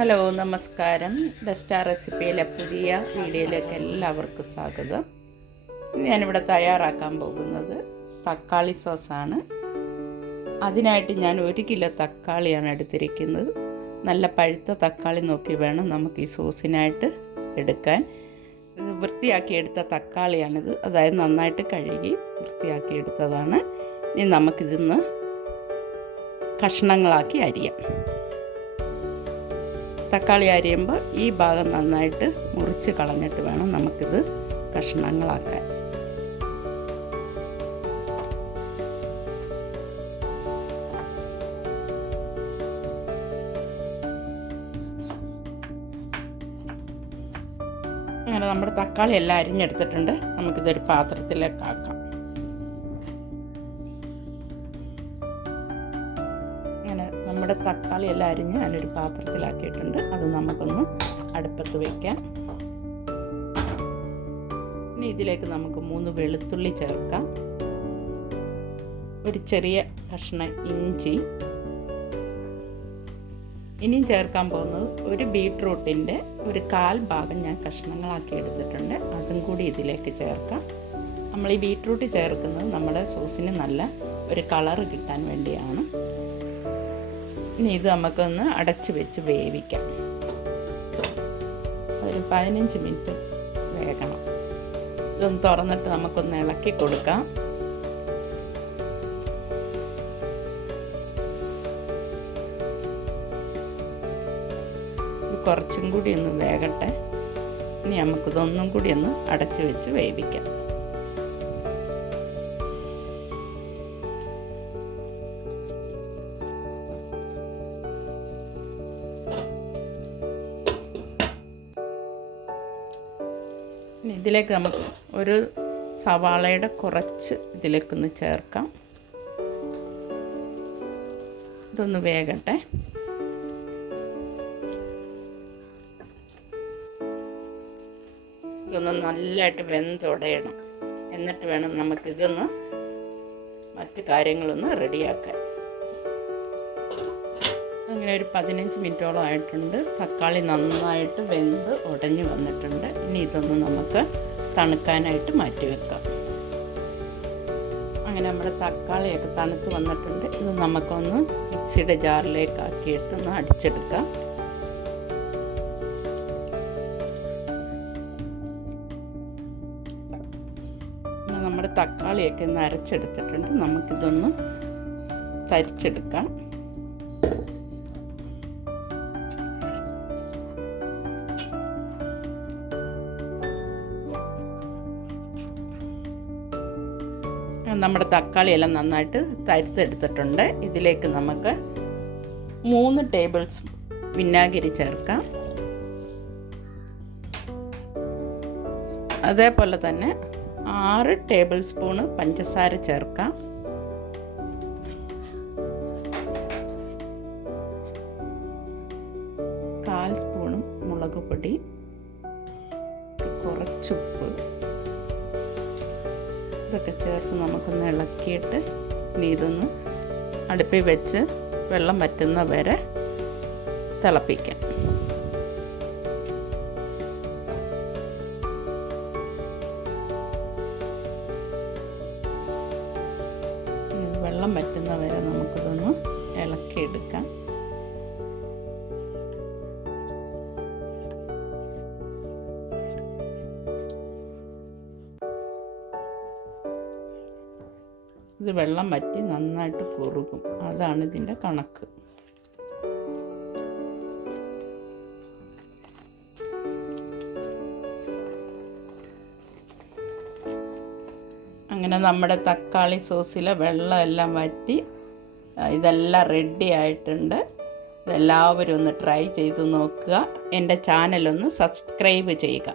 Hello നമസ്കാരം. ഡെസ്റ്റാർ റെസിപ്പിയിലെ പുതിയ വീഡിയോയിലേക്ക് എല്ലാവർക്കും സ്വാഗതം. ഞാനിവിടെ തയ്യാറാക്കാൻ പോകുന്നത് തക്കാളി സോസാണ്. അതിനായിട്ട് ഞാൻ 1 കിലോ തക്കാളിയാണ് എടുത്തിരിക്കുന്നത്. നല്ല പഴുത്ത തക്കാളി നോക്കി വേണം നമുക്ക് ഈ സോസിനായിട്ട് എടുക്കാൻ. വൃത്തിയാക്കിയെടുത്ത തക്കാളിയാണിത്, അതായത് നന്നായിട്ട് കഴുകി വൃത്തിയാക്കിയെടുത്തതാണ്. ഇനി നമുക്കിതൊന്ന് കഷ്ണങ്ങളാക്കി അരിയാം. തക്കാളി അരിയുമ്പോൾ ഈ ഭാഗം നന്നായിട്ട് മുറിച്ച് കളഞ്ഞിട്ട് വേണം നമുക്കിത് കഷ്ണങ്ങളാക്കാൻ. അങ്ങനെ നമ്മുടെ തക്കാളി എല്ലാം അരിഞ്ഞെടുത്തിട്ടുണ്ട്. നമുക്കിതൊരു പാത്രത്തിലേക്ക് ആക്കാം. നമ്മുടെ തക്കാളി എല്ലാം അരിഞ്ഞ് ഞാനൊരു പാത്രത്തിലാക്കിയിട്ടുണ്ട്. അത് നമുക്കൊന്ന് അടുപ്പത്ത് വയ്ക്കാം. ഇനി ഇതിലേക്ക് നമുക്ക് 3 വെളുത്തുള്ളി ചേർക്കാം, ഒരു ചെറിയ കഷ്ണം ഇഞ്ചി. ഇനിയും ചേർക്കാൻ പോകുന്നത് ഒരു ബീട്രൂട്ടിൻ്റെ ഒരു 1/4 ഭാഗം ഞാൻ കഷ്ണങ്ങളാക്കി എടുത്തിട്ടുണ്ട്. അതും കൂടി ഇതിലേക്ക് ചേർക്കാം. നമ്മൾ ഈ ബീട്രൂട്ട് ചേർക്കുന്നത് നമ്മുടെ സോസിന് നല്ല ഒരു കളറ് കിട്ടാൻ വേണ്ടിയാണ്. ഇനി ഇത് നമുക്കൊന്ന് അടച്ച് വെച്ച് വേവിക്കാം. ഒരു 15 മിനിറ്റ് വേകണം. ഇതൊന്ന് തുറന്നിട്ട് നമുക്കൊന്ന് ഇളക്കി കൊടുക്കാം. ഇത് കുറച്ചും കൂടി ഒന്ന് വേകട്ടെ. ഇനി നമുക്കിതൊന്നും കൂടി ഒന്ന് അടച്ച് വെച്ച് വേവിക്കാം. ഇതിലേക്ക് നമുക്ക് ഒരു സവാളയുടെ കുറച്ച് ഇതിലേക്കൊന്ന് ചേർക്കാം. ഇതൊന്ന് വേകട്ടെ. ഇതൊന്ന് നല്ലതായിട്ട് വെന്തുടയണം. എന്നിട്ട് വേണം നമുക്കിതൊന്ന് മറ്റു കാര്യങ്ങളൊന്ന് റെഡിയാക്കാൻ. അങ്ങനെ ഒരു 15 മിനിറ്റോളം ആയിട്ടുണ്ട്. തക്കാളി നന്നായിട്ട് വെന്ത് ഉടഞ്ഞു വന്നിട്ടുണ്ട്. ഇനി ഇതൊന്ന് നമുക്ക് തണുക്കാനായിട്ട് മാറ്റി വെക്കാം. അങ്ങനെ നമ്മുടെ തക്കാളിയൊക്കെ തണുത്ത് വന്നിട്ടുണ്ട്. ഇത് നമുക്കൊന്ന് മിക്സിയുടെ ജാറിലേക്ക് ആക്കിയിട്ടൊന്ന് അടിച്ചെടുക്കാം. നമ്മുടെ തക്കാളിയൊക്കെ ഒന്ന് അരച്ചെടുത്തിട്ടുണ്ട്. നമുക്കിതൊന്ന് തരിച്ചെടുക്കാം. നമ്മുടെ തക്കാളിയെല്ലാം നന്നായിട്ട് തരിച്ചെടുത്തിട്ടുണ്ട്. ഇതിലേക്ക് നമുക്ക് 3 ടേബിൾ സ്പൂൺ വിനാഗിരി ചേർക്കാം. അതേപോലെ തന്നെ 6 ടേബിൾ സ്പൂണ് പഞ്ചസാര ചേർക്കാം. കാൽ സ്പൂണും മുളക് പൊടി, കുറച്ചുപ്പ്, ഇതൊക്കെ ചേർത്ത് നമുക്കൊന്ന് ഇളക്കിയിട്ട് ഇനി ഇതൊന്ന് അടുപ്പിൽ വെച്ച് വെള്ളം വറ്റുന്ന വരെ തിളപ്പിക്കാം. വെള്ളം വറ്റുന്ന വരെ നമുക്കിതൊന്ന് ഇളക്കിയെടുക്കാം. ഇത് വെള്ളം വറ്റി നന്നായിട്ട് കുറുകും. അതാണ് ഇതിൻ്റെ കണക്ക്. അങ്ങനെ നമ്മുടെ തക്കാളി സോസിലെ വെള്ളം എല്ലാം വറ്റി ഇതെല്ലാം റെഡി ആയിട്ടുണ്ട്. ഇതെല്ലാവരും ഒന്ന് ട്രൈ ചെയ്ത് നോക്കുക. എൻ്റെ ചാനലൊന്ന് സബ്സ്ക്രൈബ് ചെയ്യുക.